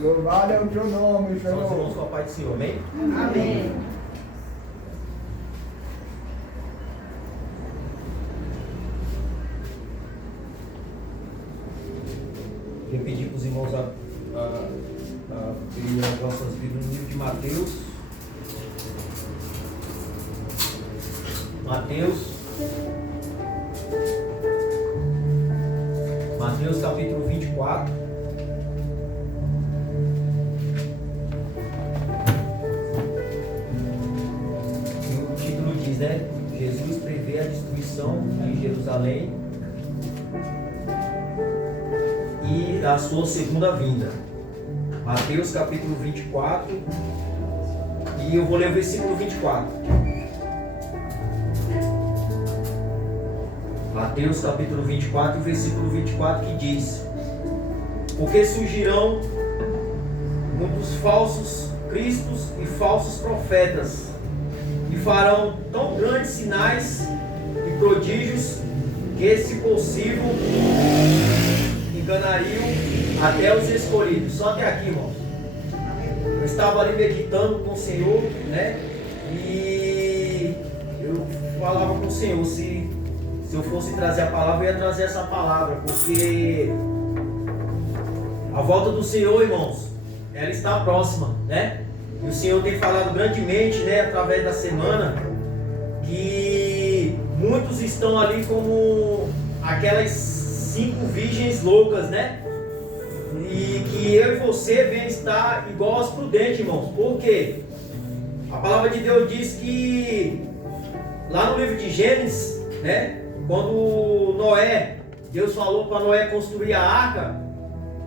Louvado é o teu nome, São os Senhor. irmãos com a paz do Senhor, amém? Amém. Queria pedir para os irmãos abrirem as nossas Bíblias no livro de Mateus. Mateus capítulo 24. E o título diz, né? Jesus prevê a destruição em Jerusalém e a sua segunda vinda. Mateus capítulo 24. E eu vou ler o versículo 24. Mateus capítulo 24, versículo 24, que diz: porque surgirão muitos falsos cristos e falsos profetas, e farão tão grandes sinais e prodígios que, se possível, enganariam até os escolhidos. Só até aqui, irmãos. Eu estava ali meditando com o Senhor, né? E eu falava com o Senhor, se eu fosse trazer a palavra, eu ia trazer essa palavra, porque a volta do Senhor, irmãos, ela está próxima, né? E o Senhor tem falado grandemente, né, através da semana, que muitos estão ali como aquelas 5 virgens loucas, né? E que eu e você venham estar igual aos prudentes, irmãos. Por quê? A palavra de Deus diz que lá no livro de Gênesis, né, quando Noé, Deus falou para Noé construir a arca,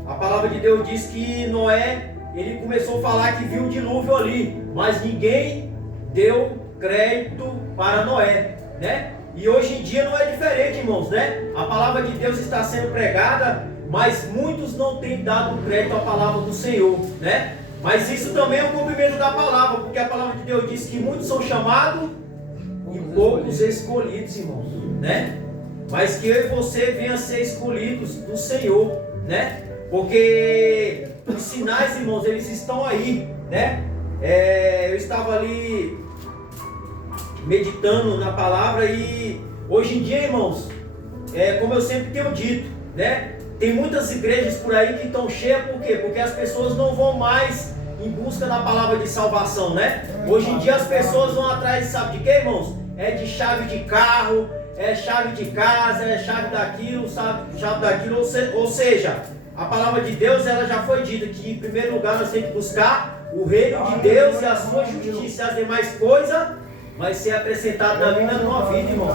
a palavra de Deus diz que Noé, ele começou a falar que viu um dilúvio ali, mas ninguém deu crédito para Noé, né? E hoje em dia não é diferente, irmãos, né? A palavra de Deus está sendo pregada, mas muitos não têm dado crédito à palavra do Senhor, né? Mas isso também é um cumprimento da palavra, porque a palavra de Deus diz que muitos são chamados e poucos escolhidos, irmãos, né? Mas que eu e você venham a ser escolhidos do Senhor, né? Porque os sinais, irmãos, eles estão aí, né? Eu estava ali meditando na palavra e hoje em dia, irmãos, como eu sempre tenho dito, né? Tem muitas igrejas por aí que estão cheias, por quê? Porque as pessoas não vão mais em busca da palavra de salvação, né? Hoje em dia as pessoas vão atrás, sabe de quê, irmãos? É de chave de carro, é chave de casa, é chave daquilo, sabe? Chave daquilo, ou seja, a palavra de Deus, ela já foi dita que em primeiro lugar nós temos que buscar o reino de Deus e a sua justiça, e as demais coisas vai ser acrescentado na minha tua vida, irmão,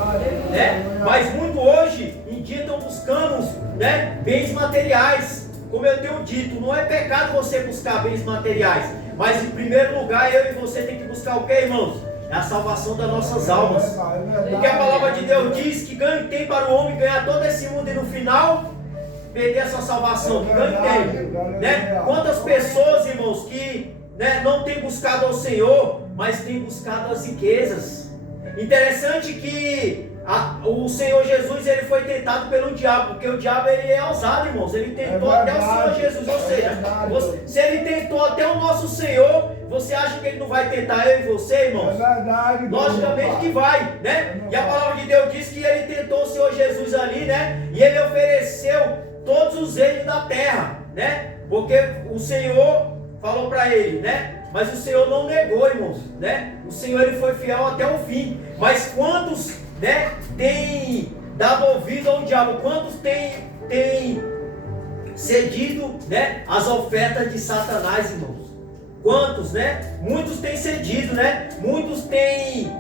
né? Mas muito hoje em dia estão buscando, né, bens materiais. Como eu tenho dito, não é pecado você buscar bens materiais, mas em primeiro lugar eu e você tem que buscar o que, irmãos? É a salvação das nossas almas. Porque a palavra de Deus diz que ganho tem para o homem ganhar todo esse mundo e no final perder a sua salvação. Que ganho tem, né? Quantas pessoas, irmãos, que, né, não têm buscado ao Senhor, mas têm buscado as riquezas. Interessante que o Senhor Jesus, ele foi tentado pelo diabo, porque o diabo, ele é ousado, irmãos. Ele tentou até o Senhor Jesus, ou seja, se ele tentou até o nosso Senhor, você acha que ele não vai tentar eu e você, irmãos? Logicamente que vai, né? E a palavra de Deus diz que ele tentou o Senhor Jesus ali, né? E ele ofereceu todos os reinos da terra, né? Porque o Senhor falou para ele, né? Mas o Senhor não negou, irmãos, né? O Senhor, ele foi fiel até o fim. Mas quantos, né, têm dado ouvido ao diabo? Quantos têm cedido, né, as ofertas de Satanás, irmãos? Quantos, né? Muitos têm cedido, né? Muitos têm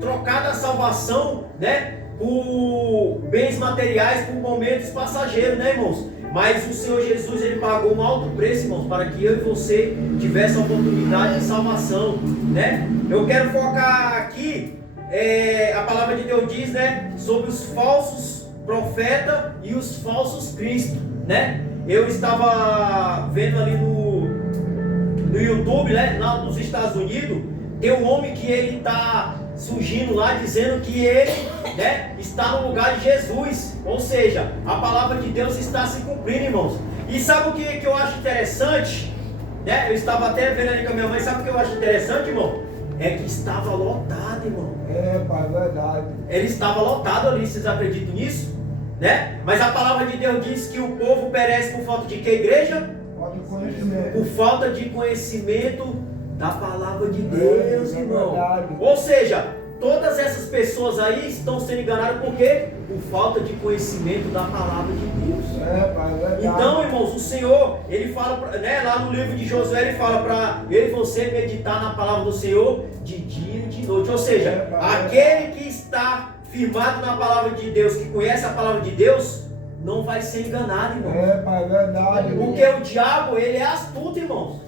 trocado a salvação, né, por bens materiais, por momentos passageiros, né, irmãos? Mas o Senhor Jesus, ele pagou um alto preço, irmãos, para que eu e você tivesse a oportunidade de salvação, né? Eu quero focar aqui, a palavra de Deus diz, né, sobre os falsos profetas e os falsos cristos, né? Eu estava vendo ali no YouTube, né, lá nos Estados Unidos, tem um homem que ele está surgindo lá dizendo que ele, né, está no lugar de Jesus. Ou seja, a palavra de Deus está se cumprindo, irmãos. E sabe o que eu acho interessante? Né? Eu estava até vendo ali com a minha mãe, sabe o que eu acho interessante, irmão? É que estava lotado, irmão. É, pai, verdade. Ele estava lotado ali, vocês acreditam nisso? Né? Mas a palavra de Deus diz que o povo perece por falta de que, igreja? Falta de conhecimento. Por falta de conhecimento da palavra de Deus, É irmão. verdade. Ou seja, todas essas pessoas aí estão sendo enganadas por quê? Por falta de conhecimento da palavra de Deus. É, pai, verdade. Então, irmãos, o Senhor, ele fala, né, lá no livro de Josué, ele fala para eu e você meditar na palavra do Senhor de dia e de noite. Ou seja, aquele que está firmado na palavra de Deus, que conhece a palavra de Deus, não vai ser enganado, irmão. É, pai, verdade. Porque o diabo, ele é astuto, irmãos.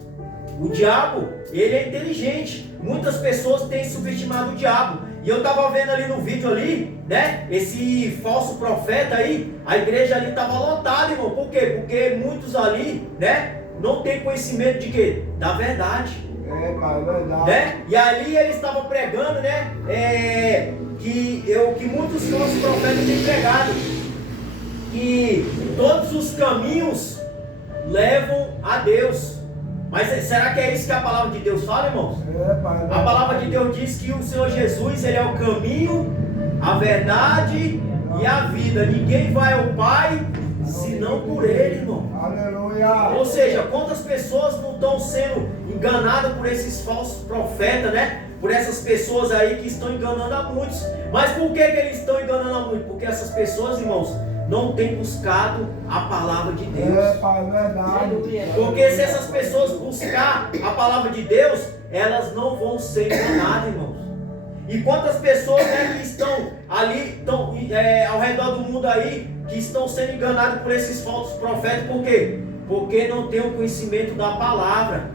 O diabo, ele é inteligente. Muitas pessoas têm subestimado o diabo. E eu estava vendo ali no vídeo ali, né? Esse falso profeta aí, a igreja ali estava lotada, irmão. Por quê? Porque muitos ali, né? Não tem conhecimento de quê? Da verdade. É, pai, verdade. Né? E ali ele estava pregando, né? Que muitos falsos profetas têm pregado. Que todos os caminhos levam a Deus. Mas será que é isso que a palavra de Deus fala, irmãos? É, pai, A palavra de Deus diz que o Senhor Jesus, ele é o caminho, a verdade e a vida. Ninguém vai ao Pai senão por ele, irmão. Aleluia. Ou seja, quantas pessoas não estão sendo enganadas por esses falsos profetas, né? Por essas pessoas aí que estão enganando a muitos. Mas por que eles estão enganando a muitos? Porque essas pessoas, irmãos, não têm buscado a palavra de Deus. É, pai, verdade. Porque se essas pessoas buscar a palavra de Deus, elas não vão ser enganadas, irmãos. E quantas pessoas, né, que estão ali, ao redor do mundo aí, que estão sendo enganadas por esses falsos profetas, por quê? Porque não tem o conhecimento da palavra.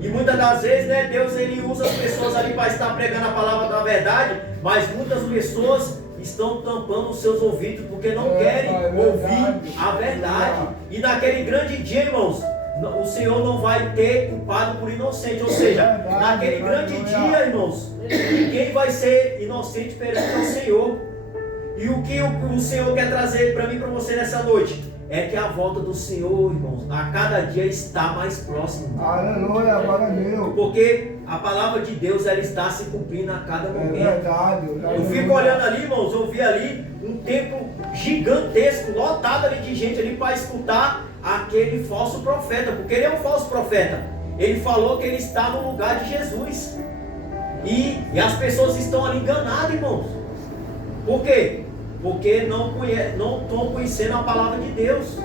E muitas das vezes, né, Deus ele usa as pessoas ali para estar pregando a palavra da verdade, mas muitas pessoas estão tampando os seus ouvidos porque não querem ouvir a verdade. E naquele grande dia, irmãos, o Senhor não vai ter culpado por inocente. Ou seja, naquele grande dia, irmãos, ninguém vai ser inocente perante o Senhor. E o que o Senhor quer trazer para mim e para você nessa noite? É que a volta do Senhor, irmãos, a cada dia está mais próximo. Aleluia, glória a Deus. Porque a palavra de Deus, ela está se cumprindo a cada momento. É verdade. Eu fico olhando ali, irmãos, eu vi ali um templo gigantesco, lotado ali de gente ali para escutar aquele falso profeta. Porque ele é um falso profeta. Ele falou que ele está no lugar de Jesus. E as pessoas estão ali enganadas, irmãos. Por quê? Porque não estão conhecendo a palavra de Deus.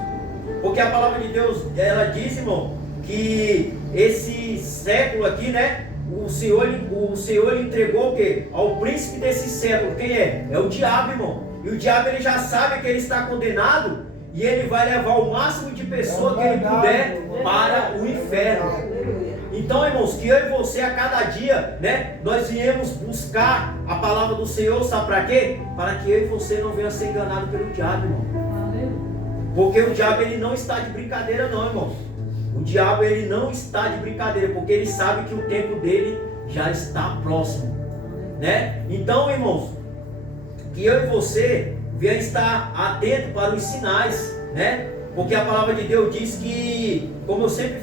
Porque a palavra de Deus, ela diz, irmão, que esse século aqui, né? O Senhor entregou o quê? Ao príncipe desse século. Quem é? É o diabo, irmão. E o diabo, ele já sabe que ele está condenado e ele vai levar o máximo de pessoas que ele puder para o inferno. Então, irmãos, que eu e você a cada dia, né, nós viemos buscar a palavra do Senhor, sabe para quê? Para que eu e você não venha ser enganado pelo diabo, irmão. Porque o diabo, ele não está de brincadeira não, irmãos. O diabo, ele não está de brincadeira, porque ele sabe que o tempo dele já está próximo, né? Então, irmãos, que eu e você venha estar atento para os sinais, né? Porque a palavra de Deus diz que, como eu sempre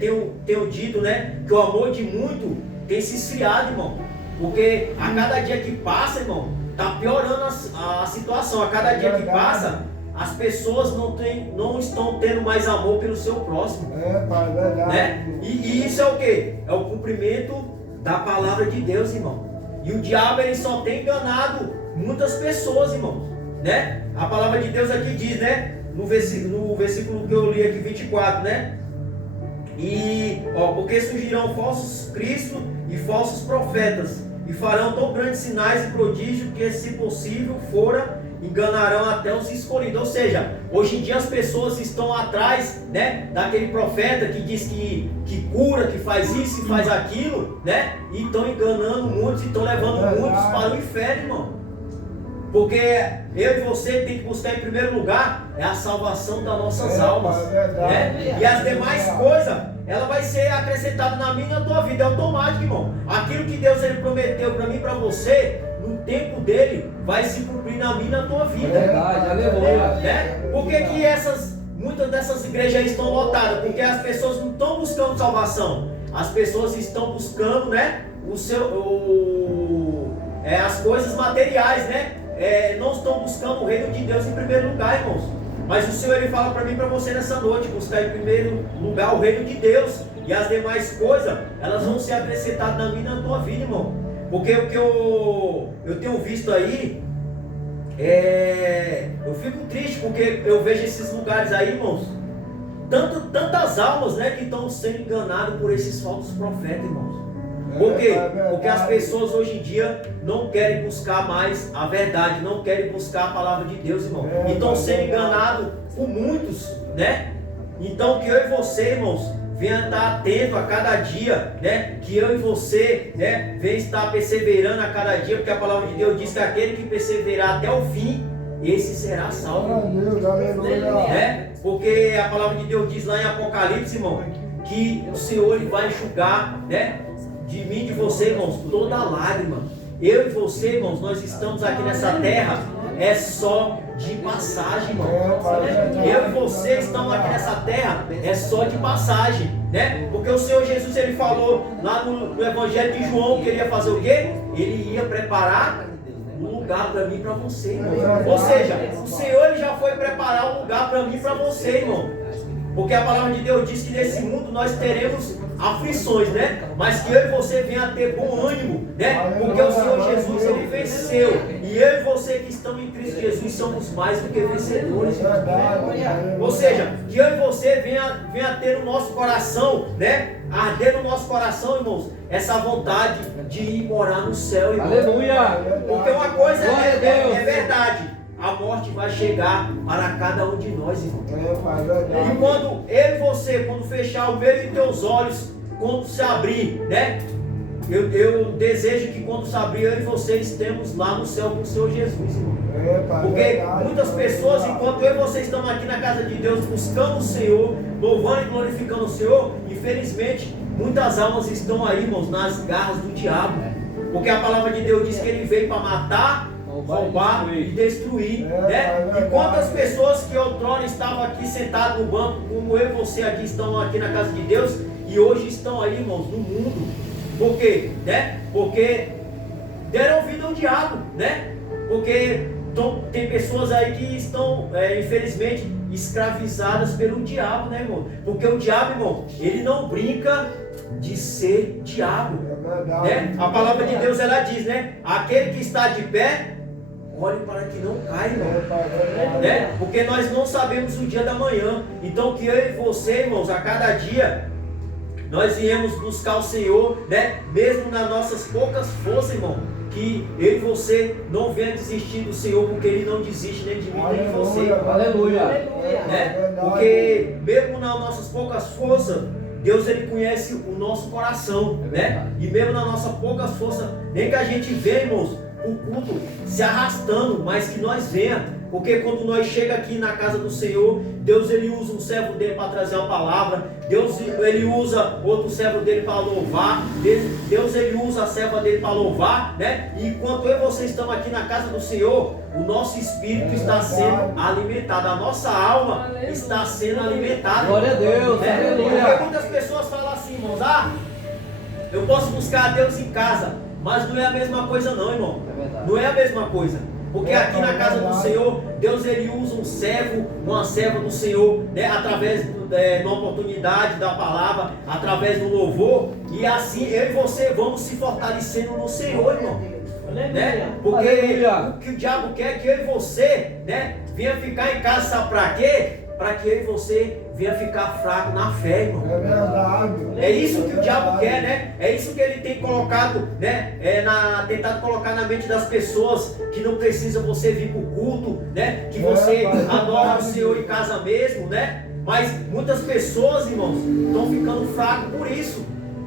tenho dito, né? Que o amor de muito tem se esfriado, irmão. Porque a cada dia que passa, irmão, está piorando a situação. A cada dia que passa, as pessoas não estão tendo mais amor pelo seu próximo. É, pai, verdade. Né? E isso é o quê? É o cumprimento da palavra de Deus, irmão. E o diabo, ele só tem enganado muitas pessoas, irmão. Né? A palavra de Deus aqui diz, né? No versículo que eu li aqui, 24, né? E, porque surgirão falsos cristos e falsos profetas, e farão tão grandes sinais e prodígios que, se possível fora, enganarão até os escolhidos. Ou seja, hoje em dia as pessoas estão atrás, né, daquele profeta que diz que cura, que faz isso e faz aquilo, né? E estão enganando muitos e estão levando muitos para o inferno, irmão. Porque eu e você tem que buscar em primeiro lugar a salvação das nossas almas, né? E as demais coisas, ela vai ser acrescentada na minha e na tua vida, é automático, irmão. Aquilo que Deus ele prometeu para mim e para você, no tempo dele, vai se cumprir na minha e na tua vida. Verdade, aleluia. Né? Por que essas muitas dessas igrejas estão lotadas, porque as pessoas não estão buscando salvação, as pessoas estão buscando, né, as coisas materiais, né, não estão buscando o reino de Deus em primeiro lugar, irmãos. Mas o Senhor, Ele fala para mim e para você nessa noite, buscar em primeiro lugar o reino de Deus, e as demais coisas, elas vão ser acrescentadas na minha e na tua vida, irmão. Porque o que eu tenho visto aí, eu fico triste, porque eu vejo esses lugares aí, irmãos, tantas almas, né, que estão sendo enganadas por esses falsos profetas, irmãos. Por quê? Porque as pessoas hoje em dia não querem buscar mais a verdade, não querem buscar a palavra de Deus, irmão. E estão sendo enganados por muitos, né? Então que eu e você, irmãos, venha estar atento a cada dia, né? Que eu e você, né, venha estar perseverando a cada dia, porque a palavra de Deus diz que aquele que perseverar até o fim, esse será salvo. Né? Porque a palavra de Deus diz lá em Apocalipse, irmão, que o Senhor Ele vai enxugar, né, de mim e de você, irmãos, toda lágrima. Eu e você, irmãos, nós estamos aqui nessa terra, é só de passagem, irmão. Eu e você estamos aqui nessa terra, é só de passagem, né? Porque o Senhor Jesus, Ele falou lá no Evangelho de João que Ele ia fazer o quê? Ele ia preparar um lugar para mim e para você, irmão. Ou seja, o Senhor Ele já foi preparar um lugar para mim e para você, irmão. Porque a palavra de Deus diz que nesse mundo nós teremos aflições, né? Mas que eu e você venha a ter bom ânimo, né? Porque o Senhor Jesus, Ele venceu. E eu e você que estamos em Cristo Jesus somos mais do que vencedores. Ou seja, que eu e você venha a ter no nosso coração, né? Arder no nosso coração, irmãos, essa vontade de ir morar no céu, irmãos. Aleluia! Porque uma coisa é verdade. A morte vai chegar para cada um de nós, irmão. E quando eu e você, quando fechar o meu e teus olhos, quando se abrir, né? Eu desejo que quando se abrir, eu e você estemos lá no céu com o Senhor Jesus, irmão. Porque muitas pessoas, enquanto eu e você estamos aqui na casa de Deus, buscando o Senhor, louvando e glorificando o Senhor, infelizmente, muitas almas estão aí, irmãos, nas garras do diabo. Porque a palavra de Deus diz que ele veio para matar, roubar e destruir, né? E quantas pessoas que outrora estavam aqui sentadas no banco, como eu e você aqui, estão aqui na casa de Deus, e hoje estão aí, irmãos, no mundo. Por quê? Né? Porque deram vida ao diabo, né? Porque tem pessoas aí que estão, infelizmente, escravizadas pelo diabo, né, irmão? Porque o diabo, irmão, ele não brinca de ser diabo, né? A palavra de Deus, ela diz, né? Aquele que está de pé, olhe para que não caia, irmão. Né? Porque nós não sabemos o dia da manhã. Então que eu e você, irmãos, a cada dia nós viemos buscar o Senhor, né? Mesmo nas nossas poucas forças, irmão. Que eu e você não venha desistir do Senhor, porque Ele não desiste nem de mim, nem de você. Aleluia. Né? Porque mesmo nas nossas poucas forças, Deus, Ele conhece o nosso coração, né? E mesmo nas nossas poucas forças, nem que a gente vê, irmãos, o culto se arrastando, mas que nós venha. Porque quando nós chegamos aqui na casa do Senhor, Deus, Ele usa um servo dele para trazer a palavra. Deus, Ele usa outro servo dele para louvar. Deus, Ele usa a serva dele para louvar, né? E enquanto eu e você estamos aqui na casa do Senhor, o nosso espírito está sendo alimentado, a nossa alma está sendo alimentada. Glória a Deus, né? aleluia. Porque muitas pessoas falam assim, irmãos, eu posso buscar a Deus em casa, mas não é a mesma coisa não, irmão. Não é a mesma coisa. Porque aqui na casa do Senhor, Deus, Ele usa um servo, uma serva do Senhor, né, através da oportunidade da palavra, através do louvor, e assim eu e você vamos se fortalecendo no Senhor, irmão. Né? Porque o que o diabo quer é que eu e você, né, venha ficar em casa, sabe para quê? Para que eu e você venha ficar fraco na fé, irmão. É verdade. É isso que o diabo quer, né? É isso que ele tem colocado, né? Tentado colocar na mente das pessoas, que não precisa você vir para o culto, né? Que você adora o Senhor em casa mesmo, né? Mas muitas pessoas, irmãos, estão ficando fracos por isso,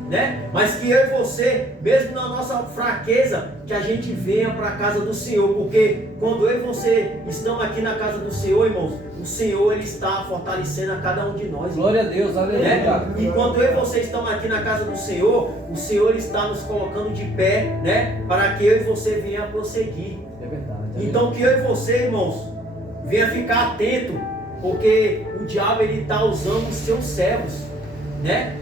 né? Mas que eu e você, mesmo na nossa fraqueza, que a gente venha para a casa do Senhor, porque quando eu e você estamos aqui na casa do Senhor, irmãos, o Senhor, Ele está fortalecendo a cada um de nós. Glória a Deus, aleluia. Né? Enquanto eu e você estamos aqui na casa do Senhor, o Senhor está nos colocando de pé, né? Para que eu e você venha prosseguir. É verdade. Então que eu e você, irmãos, venha ficar atento Porque o diabo ele está usando os seus servos, né?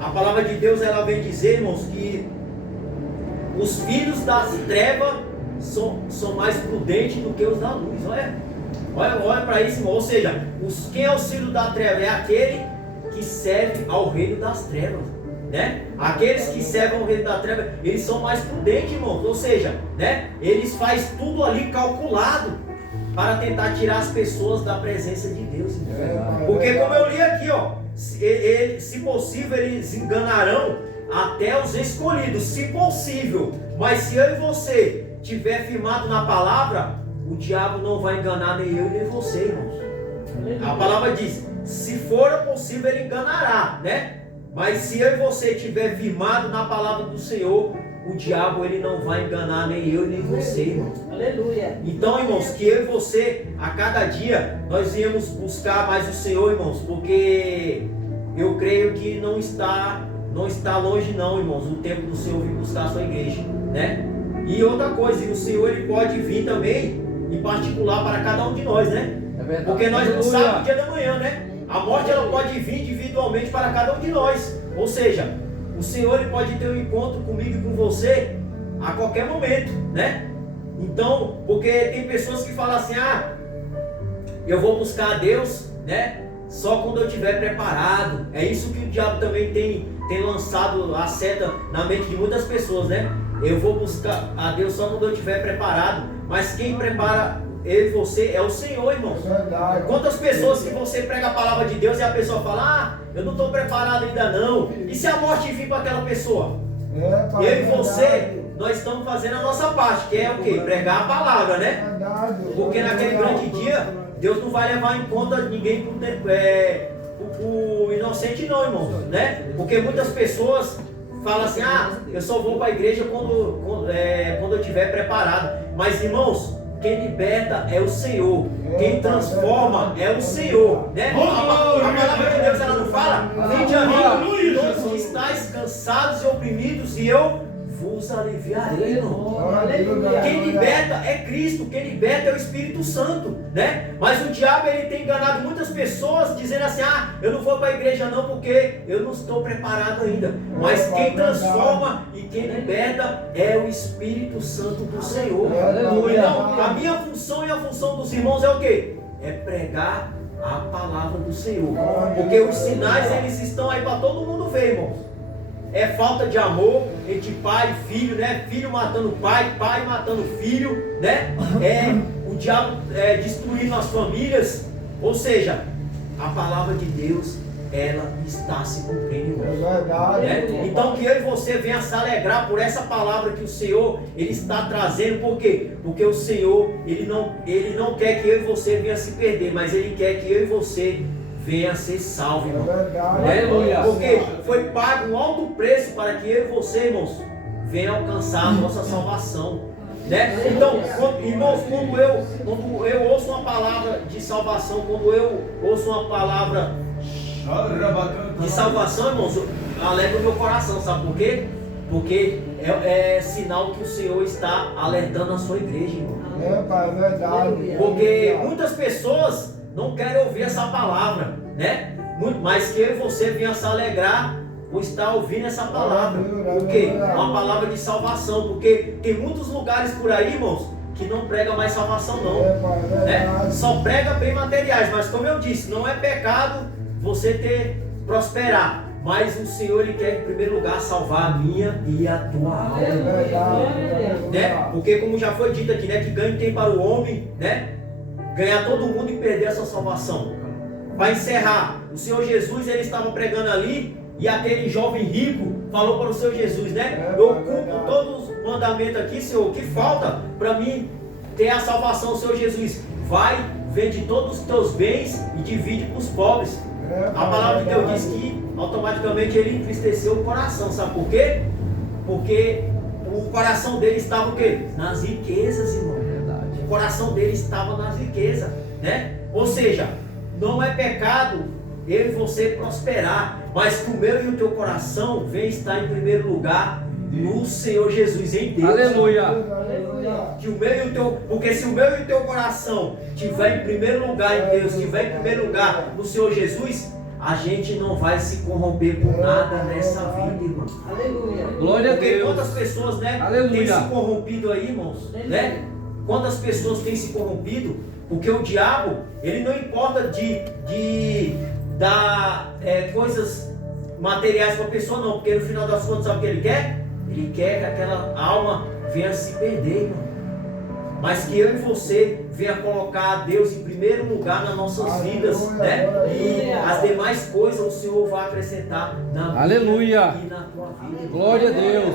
A palavra de Deus ela vem dizer, irmãos, que os filhos das trevas são mais prudentes do que os da luz. Olha para isso, irmão. Ou seja, quem é o filho da treva? É aquele que serve ao reino das trevas, né? Aqueles que servem ao reino da treva, eles são mais prudentes, irmãos. Ou seja, né? Eles fazem tudo ali calculado para tentar tirar as pessoas da presença de Deus, irmão. Porque como eu li aqui, ó, se possível eles enganarão até os escolhidos, se possível. Mas se eu e você tiver firmado na palavra, o diabo não vai enganar nem eu nem você, irmãos. A palavra diz, se for possível ele enganará, né? Mas se eu e você tiver firmado na palavra do Senhor, o diabo ele não vai enganar nem eu nem você, irmãos. Aleluia. Então, irmãos, que eu e você, a cada dia, nós íamos buscar mais o Senhor, irmãos, porque eu creio que não está longe não, irmãos, o tempo do Senhor vir buscar a sua igreja, né? E outra coisa, o Senhor ele pode vir também, em particular para cada um de nós, né? É verdade. Porque nós não sabemos o dia da manhã, né? A morte ela pode vir individualmente para cada um de nós. Ou seja, o Senhor ele pode ter um encontro comigo e com você a qualquer momento, né? Então, porque tem pessoas que falam assim, eu vou buscar a Deus, né? Só quando eu estiver preparado. É isso que o diabo também tem lançado a seta na mente de muitas pessoas, né? Eu vou buscar a Deus só quando eu estiver preparado. Mas quem prepara eu e você é o Senhor, irmãos. Quantas pessoas que você prega a palavra de Deus e a pessoa fala, eu não estou preparado ainda não. E se a morte vir para aquela pessoa? Eu e você, nós estamos fazendo a nossa parte, que é o quê? Pregar a palavra, né? Porque naquele grande dia, Deus não vai levar em conta ninguém o inocente não, irmãos, né? Porque muitas pessoas falam assim, eu só vou para a igreja quando eu estiver preparado. Mas, irmãos, quem liberta é o Senhor. Quem transforma é o Senhor, né? A palavra de Deus ela não fala? Vinde a mim, todos que estáis cansados e oprimidos, e eu vos aliviarei, irmão. Quem liberta é Cristo, quem liberta é o Espírito Santo, né? Mas o diabo ele tem enganado muitas pessoas dizendo assim, eu não vou para a igreja não porque eu não estou preparado ainda. Mas quem transforma e quem liberta é o Espírito Santo do Senhor. Então, a minha função e a função dos irmãos é o quê? É pregar a palavra do Senhor. Porque os sinais eles estão aí para todo mundo ver, irmãos. É falta de amor entre pai e filho, né? Filho matando pai, pai matando filho, né? O diabo destruindo as famílias. Ou seja, a palavra de Deus, ela está se cumprindo, irmãos. Né? Então que eu e você venha se alegrar por essa palavra que o Senhor, ele está trazendo. Por quê? Porque o Senhor, ele não quer que eu e você venha se perder, mas ele quer que eu e você venha ser salvo, irmão. Porque foi pago um alto preço para que eu e você, irmãos, venha alcançar a nossa salvação, né? Então, irmãos, quando eu ouço uma palavra de salvação, quando eu ouço uma palavra de salvação, irmãos, alegra o meu coração, sabe por quê? Porque é sinal que o Senhor está alertando a sua igreja, irmão. Porque muitas pessoas não querem ouvir essa palavra, né? Mas que eu e você venha se alegrar por estar ouvindo essa palavra. Por quê? Uma palavra de salvação. Porque tem muitos lugares por aí, irmãos, que não prega mais salvação não, né? Só prega bem materiais. Mas como eu disse, não é pecado você prosperar. Mas o Senhor ele quer em primeiro lugar salvar a minha e a tua alma, né? Porque como já foi dito aqui, né, que ganho tem para o homem, né? Ganhar todo mundo e perder a sua salvação. Para encerrar, o Senhor Jesus ele estava pregando ali e aquele jovem rico falou para o Senhor Jesus, né? Eu cumpro todos os mandamentos aqui, Senhor, o que falta para mim ter a salvação, Senhor Jesus? Vai, vende todos os teus bens e divide para os pobres. A palavra de Deus diz que automaticamente ele entristeceu o coração, sabe por quê? Porque o coração dele estava o quê? Nas riquezas, irmão. O coração dele estava nas riquezas, né? Ou seja, não é pecado eu e você prosperar, mas que o meu e o teu coração venha estar em primeiro lugar no Senhor Jesus, em Deus. Aleluia. Aleluia. Que o meu e o teu, porque se o meu e o teu coração tiver em primeiro lugar em Deus, tiver em primeiro lugar no Senhor Jesus, a gente não vai se corromper por nada nessa vida, irmão. Aleluia. Glória a Porque Deus. quantas pessoas, né, Aleluia. têm se corrompido aí, irmãos, né? Quantas pessoas têm se corrompido? Porque o diabo, ele não importa de dar coisas materiais para a pessoa, não. Porque no final das contas, sabe o que ele quer? Ele quer que aquela alma venha se perder, irmão. Mas que eu e você venha colocar Deus em primeiro lugar nas nossas vidas, né? E as demais coisas o Senhor vai acrescentar na Aleluia. minha e na tua vida. Glória a Deus.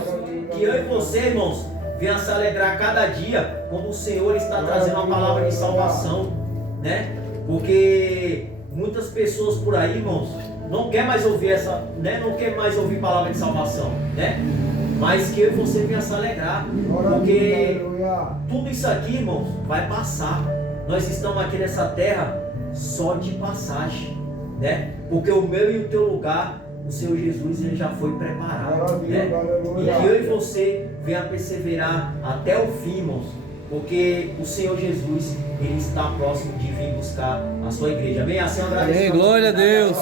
Que eu e você, irmãos, venha se alegrar cada dia quando o Senhor está trazendo uma palavra de salvação, né? Porque muitas pessoas por aí, irmãos, não quer mais ouvir essa, né? Não quer mais ouvir palavra de salvação, né? Mas que eu e você venha se alegrar, porque tudo isso aqui, irmãos, vai passar. Nós estamos aqui nessa terra só de passagem, né? Porque o meu e o teu lugar, o Senhor Jesus, ele já foi preparado, né? E que eu e você venha perseverar até o fim, irmãos, porque o Senhor Jesus, ele está próximo de vir buscar a sua igreja. Amém? Assim, Amém. Glória a Deus.